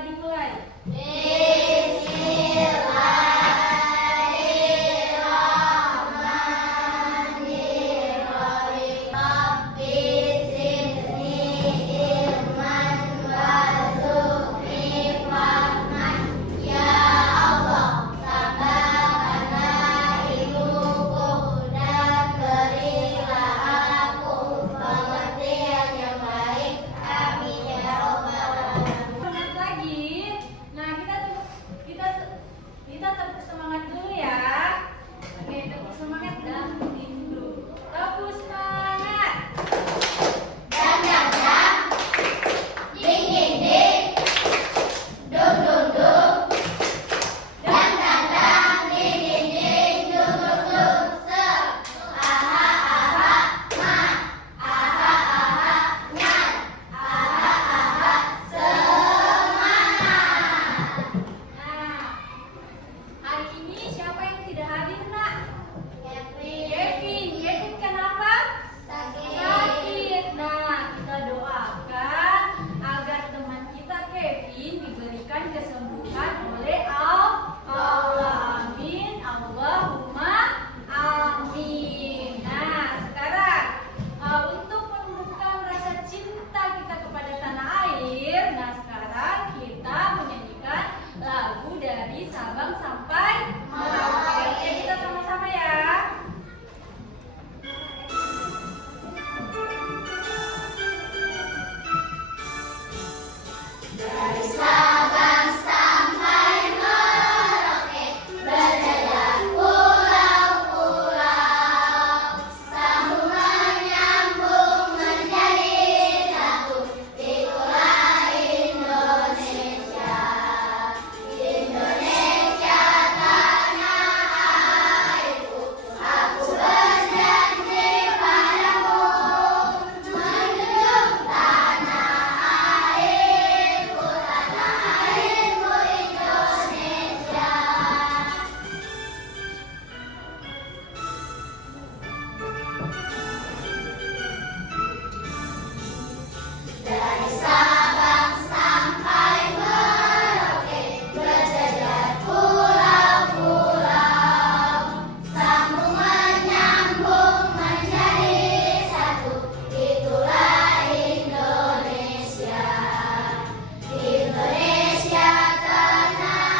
Dimulai. Semangat lagi. Nah, kita tepuk semangat dulu ya. Oke, tepuk semangat dan dulu. Tepuk semangat. Dang dang dang, ding ding ding, dung dung dung. Dang dang dang, ding ding ding, dung dung dung. Se, aha aha, ma, aha aha, ngan, aha aha, semangat. Nah, hari ini siapa yang tidak hadir, Nak? Kevin kenapa? Sakit. Nah, kita doakan agar teman kita Kevin diberikan kesembuhan oleh Allah. Amin. Allahumma amin. Nah, sekarang untuk menumbuhkan rasa cinta kita kepada tanah air, nah sekarang kita menyanyikan lagu dari Sabang sampai Merauke. Oke, kita sama-sama ya. Dari Sabang sampai Merauke, berjaya pulau-pulau, sambung menyambung menjadi satu, itulah Indonesia. Indonesia tanah airku, aku berjanji padamu, menjunjung tanah airku Indonesia. Dari Sabang sampai Merauke, berjaya pulau-pulau, sambung menyambung menjadi satu, itulah Indonesia. Indonesia tanah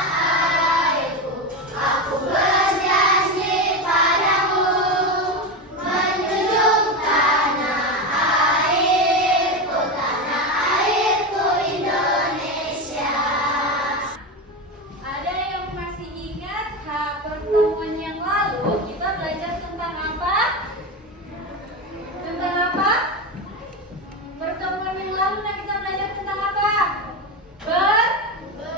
airku, aku berjanji padamu, menjunjung tanah airku Indonesia. Ada yang masih ingat pertemuan yang lalu kita belajar tentang apa? Tentang apa? Pertemuan yang lalu kita belajar tentang apa? Berpikir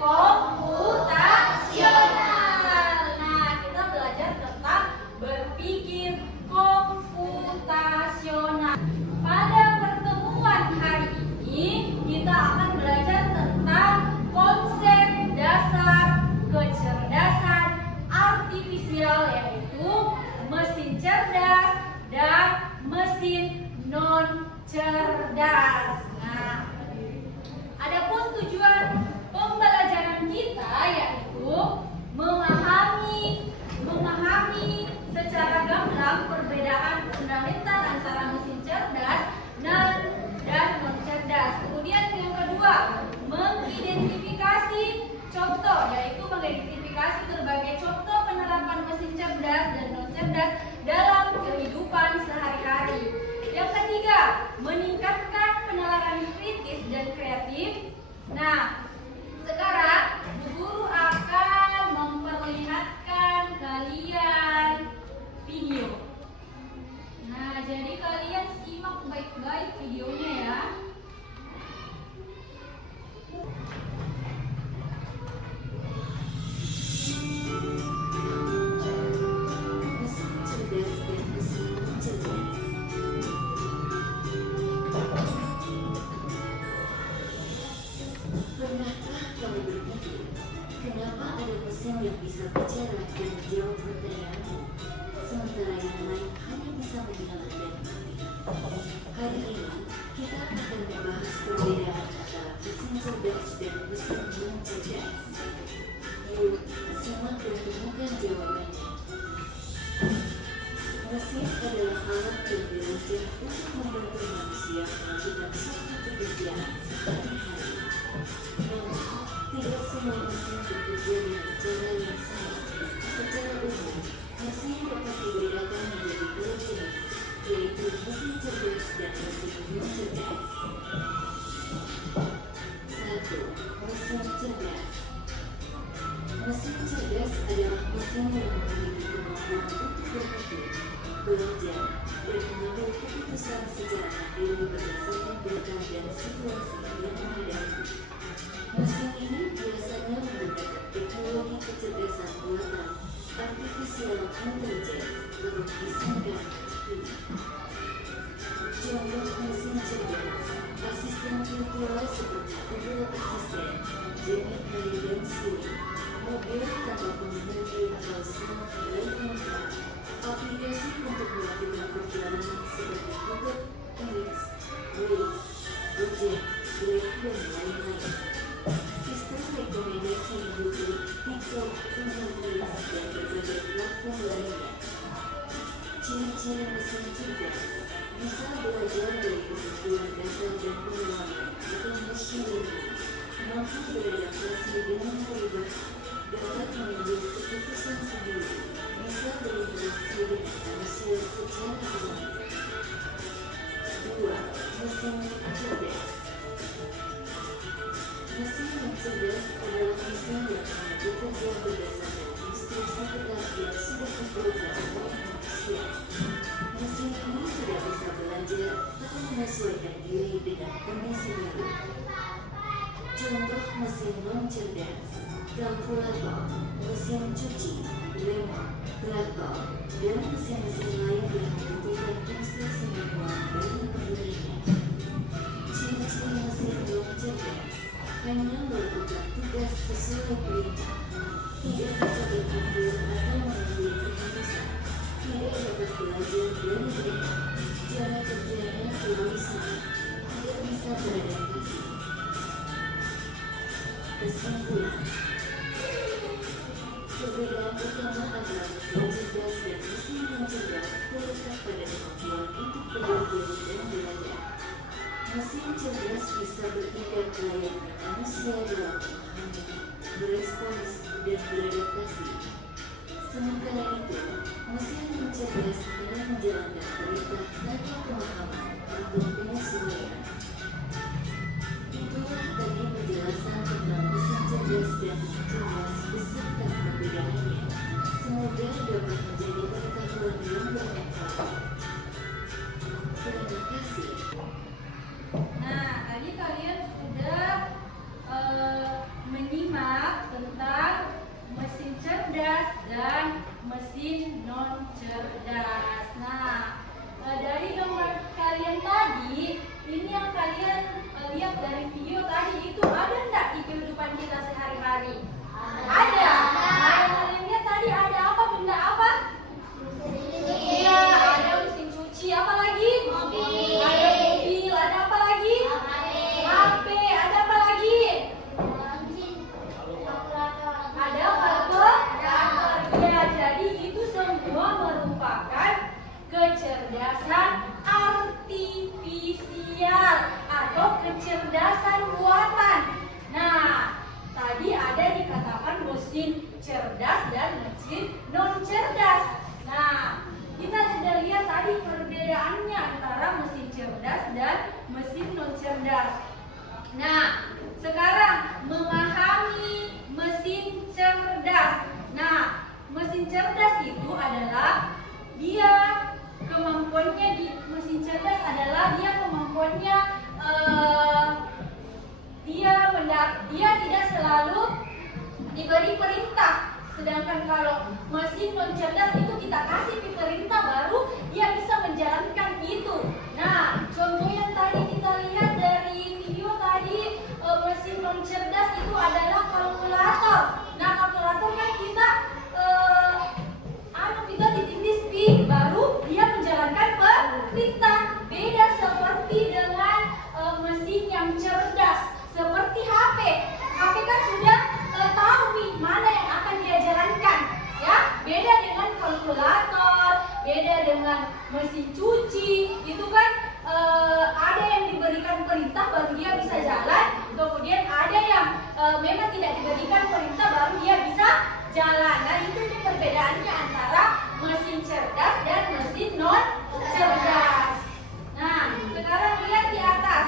komputasional. Nah, kita belajar tentang berpikir komputasional. Pada pertemuan hari ini kita akan belajar tentang konsep dasar kecerdasan artifisial, yaitu mesin cerdas dan mesin non cerdas. Nah, adapun tujuan pembelajaran kita yaitu memahami secara gamblang perbedaan fundamental antara mesin cerdas dan non cerdas. Kemudian yang kedua, mengidentifikasi contoh, yaitu mengidentifikasi berbagai contoh penerapan mesin cerdas dan non cerdas dalam kehidupan sehari-hari. Yang ketiga, meningkatkan penalaran kritis dan kreatif. Nah, sekarang Bu Guru akan memperlihatkan kalian video. Nah, jadi kalian simak baik-baik videonya ya. Mesin cerdas dan mesin cerdas. Pernahkah kamu berpikir, kenapa ada mesin yang bisa bicara dan menjawab pertanyaanmu, sementara yang lain hanya bisa menyala dan mati? Hari ini kita akan membahas cerdas dan mesin non cerdas. Yuk, simak dan temukan jawabannya. Mesin adalah alat yang dirancang untuk membantu manusia melakukan suatu pekerjaan sehari-hari. Namun, tidak semua mesin bekerja dengan cara yang sama. Secara umum, mesin dapat dibedakan menjadi dua jenis, yaitu mesin cerdas dan mesin non cerdas. 1. Mesin cerdas. Mesin cerdas adalah mesin yang memiliki kemampuan untuk berpikir, belajar, dan mengambil keputusan secara mandiri berdasarkan data dan situasi yang menghadapi. Mesin ini biasanya menggunakan teknologi kecerdasan buatan, artificial intelligence, atau disingkat AI. Contoh mesin cerdas, asisten virtual seperti Google Assistant, Gemini dan Siri, mobil tanpa pengemudi atau smart driving car, aplikasi untuk melakukan perjalanan seperti Google Earth, Waze, Gojek, Grab, dan lain-lain. Sistem rekomendasi YouTube, TikTok, Pinterest, dan berbagai platform lainnya. Ciri-ciri mesin cerdas bisa belajar dari kebutuhan data dan pengulangan atau machine learning, mampu beradaptasi dengan perubahan, dapat mengambil keputusan sendiri, bisa berinteraksi dengan manusia secara alami. 2. Mesin cerdas. Mesin yang cerdas adalah mesin yang bekerja berdasarkan instruksi tetap yang sudah diprogram oleh manusia. Mesin ini tidak bisa belajar atau menyesuaikan diri dengan kondisi baru. Contoh mesin non cerdas: kalkulator, mesin cuci, remote, traktor, dan mesin-mesin lain yang membutuhkan instruksi manual dari penggunanya. Ciri-ciri mesin non cerdas: hanya melakukan tugas sesuai perintah, tidak bisa berpikir atau mengambil keputusan, tidak dapat belajar dari data, cara kerjanya selalu sama, tidak bisa beradaptasi. Kesimpulan: perbedaan utama antara mesin cerdas dan mesin non cerdas terletak pada kemampuan untuk berpikir dan belajar. Mesin cerdas bisa bertingkat layaknya manusia dalam memahami, berespons, dan beradaptasi. Sementara itu, mesin non cerdas hanya menjalankan perintah tanpa pemahaman atau penyesuaian. Itulah tadi penjelasan tentang mesin cerdas dan non cerdas beserta perbedaannya. Semoga dapat menjadi pengetahuan yang bermanfaat. Terima kasih. Nah, tadi kalian sudah menyimak tentang mesin cerdas dan mesin non cerdas. Nah, dari gambar kalian tadi, ini yang kalian lihat dari video tadi, itu ada enggak di kehidupan kita sehari-hari? Ada. Nah, yang kalian lihat tadi ada apa, benda apa? Iya, ada mesin cuci, apa lagi? Mobil. Ada mobil, ada apa lagi? HP, ada apa lagi? Ada kalkulator. Ya, jadi itu semua merupakan kecerdasan artifisial atau kecerdasan buatan. Nah, tadi ada dikatakan mesin cerdas dan mesin non cerdas. Nah, kita sudah lihat tadi perbedaannya antara mesin cerdas dan mesin non cerdas. Nah, sekarang memahami mesin cerdas. Nah, mesin cerdas itu adalah kemampuannya di mesin cerdas adalah kemampuannya dia tidak selalu diberi perintah. Sedangkan kalau mesin non cerdas itu kita kasih perintah baru dia bisa menjalankan itu. Nah, contoh yang tadi kita lihat dari video tadi, mesin non cerdas itu adalah kalkulator. Nah, kalkulator kan kita ditindih speed baru dia menjalankan perintah. Beda seperti dengan mesin yang cerdas seperti beda dengan kalkulator, beda dengan mesin cuci. Itu kan ada yang diberikan perintah baru dia bisa jalan, kemudian ada yang memang tidak diberikan perintah baru dia bisa jalan. Nah, itu perbedaannya antara mesin cerdas dan mesin non cerdas. Nah, sekarang lihat di atas.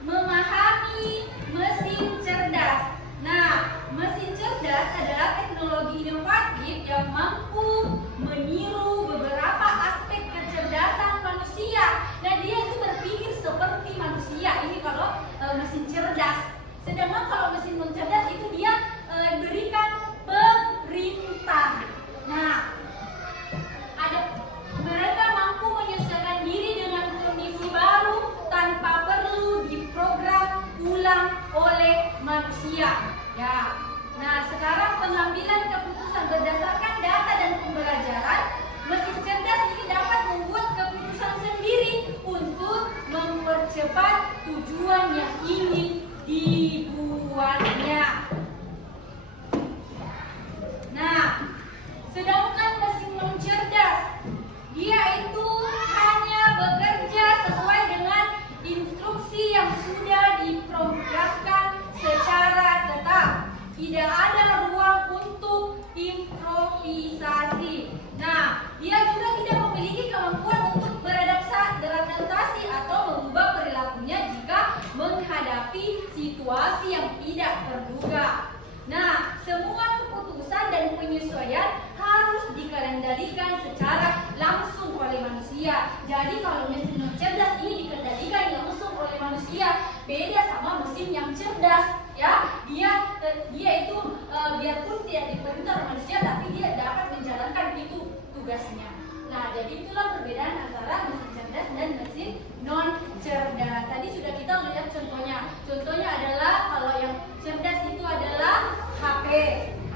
Memahami mesin cerdas. Nah, mesin cerdas adalah teknologi inovatif yang mampu meniru beberapa aspek kecerdasan manusia. Nah, dia itu berpikir seperti manusia. Ini kalau mesin cerdas. Sedangkan kalau mesin non cerdas itu dia berikan perintah. Nah, mereka mampu menyesuaikan diri dengan kondisi baru tanpa perlu diprogram ulang oleh manusia. Ya. Nah, sekarang pengambilan keputusan berdasarkan data dan pembelajaran, mesin cerdas ini dapat membuat keputusan sendiri untuk mempercepat tujuan yang ingin dibuatnya. Nah, sedangkan mesin non cerdas, dia itu hanya bekerja sesuai dengan instruksi yang sudah diprogramkan secara tetap. Tidak ada ruang untuk improvisasi. Nah, dia juga tidak memiliki kemampuan untuk beradaptasi atau mengubah perilakunya jika menghadapi situasi yang tidak terduga. Nah, semua keputusan dan penyesuaian harus dikendalikan secara langsung oleh manusia. Jadi kalau mesin non cerdas ini dikendalikan langsung oleh manusia, beda sama mesin yang cerdas. Ya, dia itu biarpun tidak diperintah oleh manusia, tapi dia dapat menjalankan itu tugasnya. Nah, jadi itulah perbedaan antara mesin cerdas dan mesin non cerdas. Tadi sudah kita lihat contohnya. Contohnya adalah kalau yang cerdas itu adalah HP.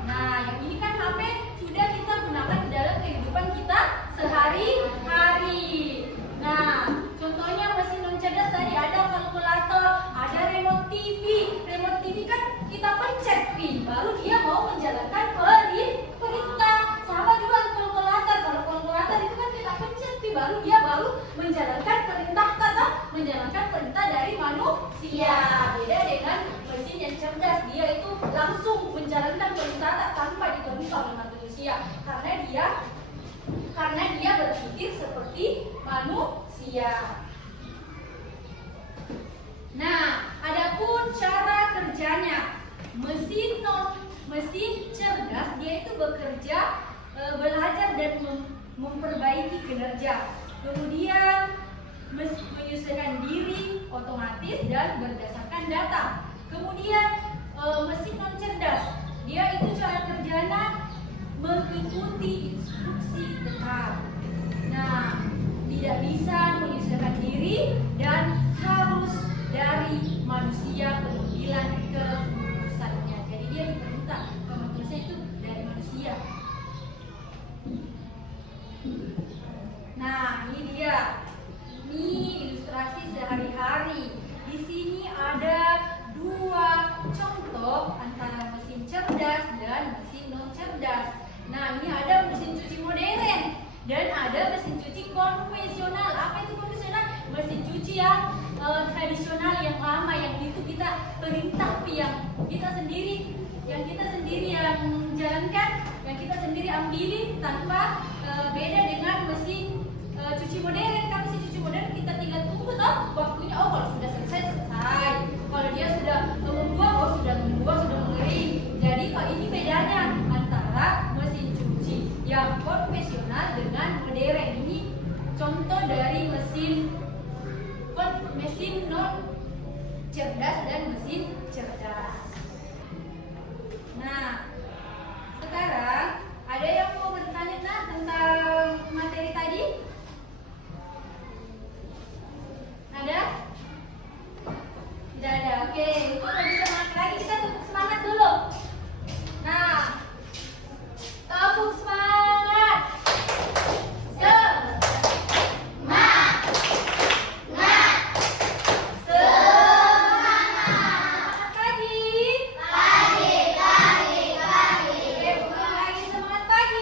Nah, yang ini kan HP sudah kita gunakan di dalam kehidupan kita sehari-hari. Nah, contohnya mesin non cerdas tadi ada kalkulator, ada remote TV. Remote TV kan kita pencet pin, baru dia mau menjalankan perintah. Sama juga kalkulator. Kalau kalkulator itu kan kita pencet pin, baru dia menjalankan perintah dari manusia. Beda dengan mesin yang cerdas, dia itu langsung menjalankan perintah tanpa dikontrol oleh manusia, karena dia berpikir seperti manusia. Nah, adapun cara kerjanya, mesin cerdas dia itu bekerja, belajar dan memperbaiki kinerja, kemudian menyesuaikan diri otomatis dan berdasarkan data. Kemudian mesin non cerdas, dia itu cara kerjanya mengikuti instruksi tetap. Nah, tidak bisa menyesuaikan diri dan harus dari manusia pengambilan keputusannya. Jadi dia diperintah, keputusannya itu dari manusia. Nah, ini dia. Ini ilustrasi sehari-hari. Di sini ada dua contoh antara mesin cerdas dan mesin non cerdas. Nah, ini ada mesin cuci modern dan ada mesin cuci konvensional. Apa itu konvensional? Mesin cuci yang tradisional, yang lama, yang itu kita perintah, yang kita sendiri yang jalankan, yang kita sendiri ambilin tanpa beda dengan mesin cuci modern. Kan mesin cuci modern kita tinggal tunggu toh waktunya, kalau sudah selesai. Kalau dia sudah membuang, sudah mengering. Jadi kalau ini bedanya antara mesin cuci yang konvensional dengan modern. Ini contoh dari mesin non cerdas dan mesin cerdas. Nah, sekarang ada yang mau bertanya tentang materi tadi? Ada? Tidak ada. Oke, untuk lebih semangat lagi, kita tepuk semangat dulu. Nah, tepuk semangat. Semangat pagi.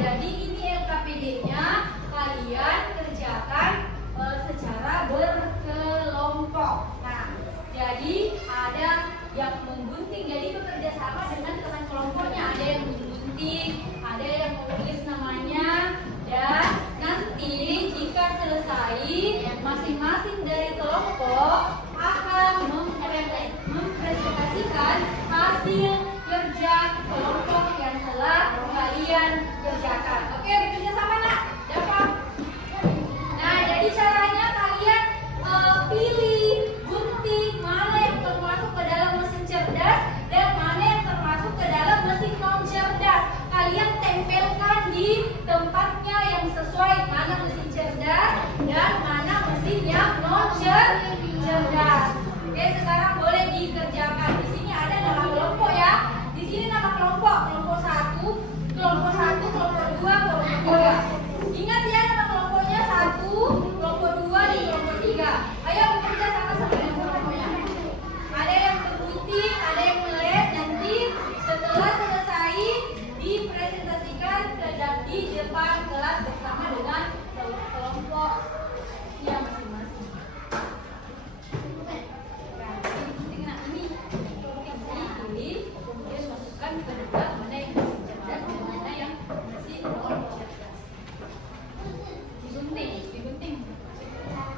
jadi ini LKPD-nya kalian kerjakan secara berkelompok. Nah, jadi ada yang menggunting, jadi bekerja sama dengan teman kelompoknya. Ada yang menggunting, ada yang menulis namanya, dan nanti jika selesai masing-masing dari kelompok akan mempresentasikan hasil kerja kelompok yang telah kalian kerjakan. Oke, bekerja sama nak? Dapat? Nah, jadi caranya kalian pilih, gunting mana yang termasuk ke dalam mesin cerdas dan mana yang termasuk ke dalam mesin non cerdas. Kalian tempelkan di tempatnya yang sesuai, mana mesin cerdas dan mana mesin yang non cerdas. Oke, sekarang boleh dikerjakan. Di sini ada nama kelompok ya. Di sini nama kelompok, kelompok 1, kelompok 1, kelompok 2, kelompok 3. Ingat ya nama kelompoknya 1, kelompok 2, dan kelompok 3. Ayo bekerja sama-sama dengan kelompoknya. Ada yang bergunting, ada yang melet. Nanti setelah selesai dipresentasikan di depan kelas bersama dengan kelompok yang masing-masing. Kemudian masukkan ke dalam mana yang masih cerdas dan mana yang masih non cerdas. Digunting. Nah,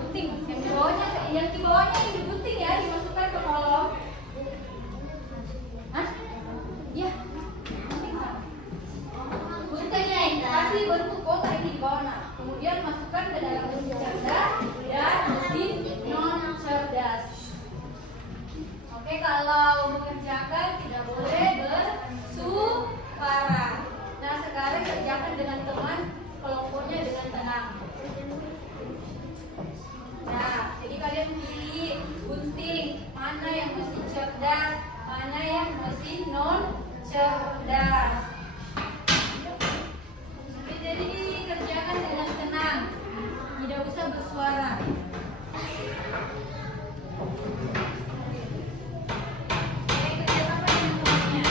gunting. Yang di bawahnya ini digunting ya, dimasukkan ke kolom. Hah? Iya. Guntingnya kasih bentuk kotak ini di bawah. Nah, kemudian masukkan ke dalam mesin cerdas dan mesin non cerdas. Oke, kalau mengerjakan tidak boleh bersuara. Nah, sekarang kerjakan dengan teman kelompoknya dengan tenang. Nah, jadi kalian pilih, gunting mana yang mesin cerdas, mana yang mesin non cerdas. Jadi kerjakan dengan tenang, tidak usah bersuara. Oke, kerja sama dengan temannya.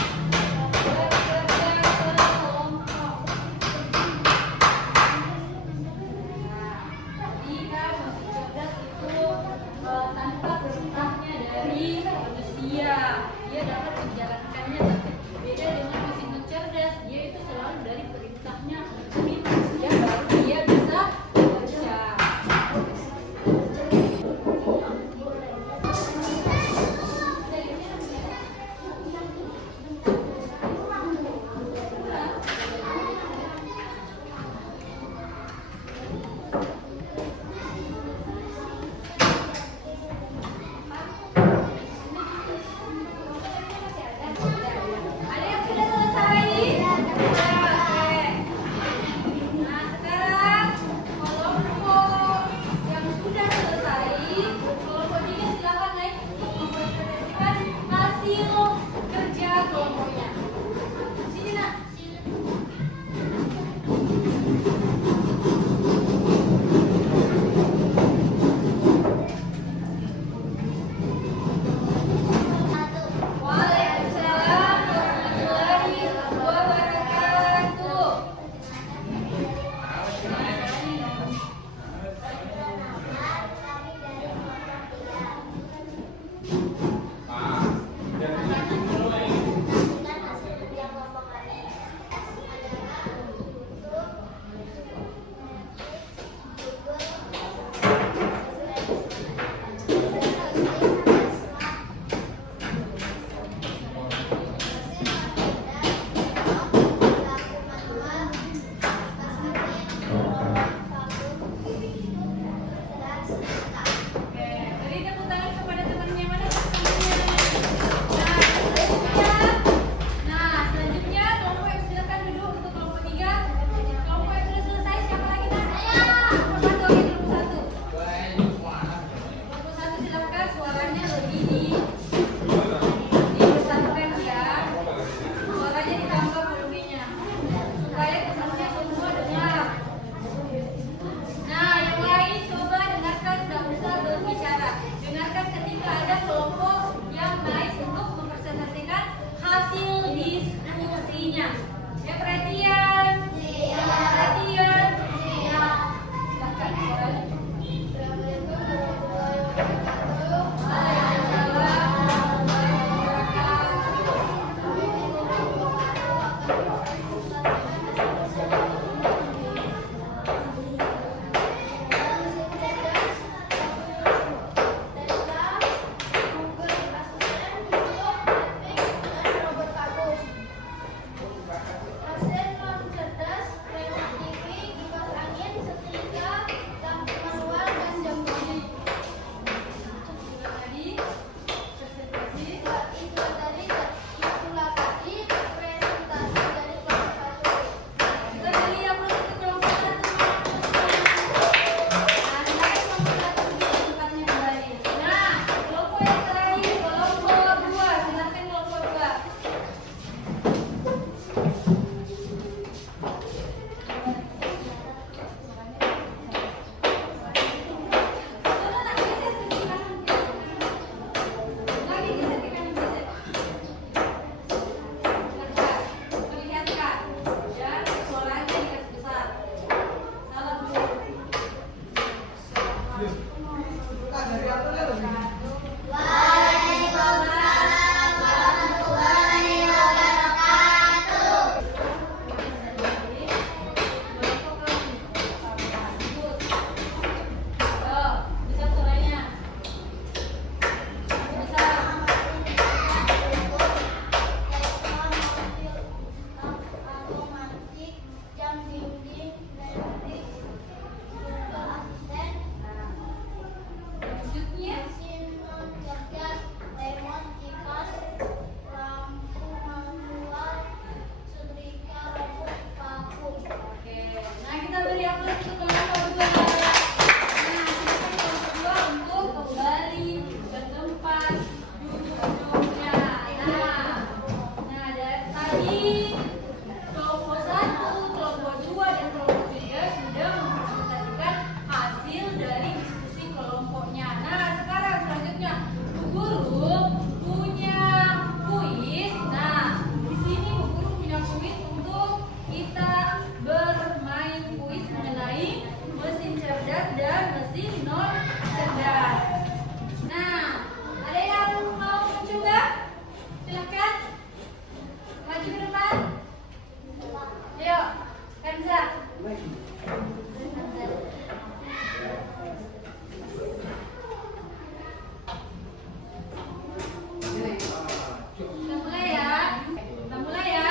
Kita mulai ya.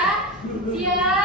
Siap.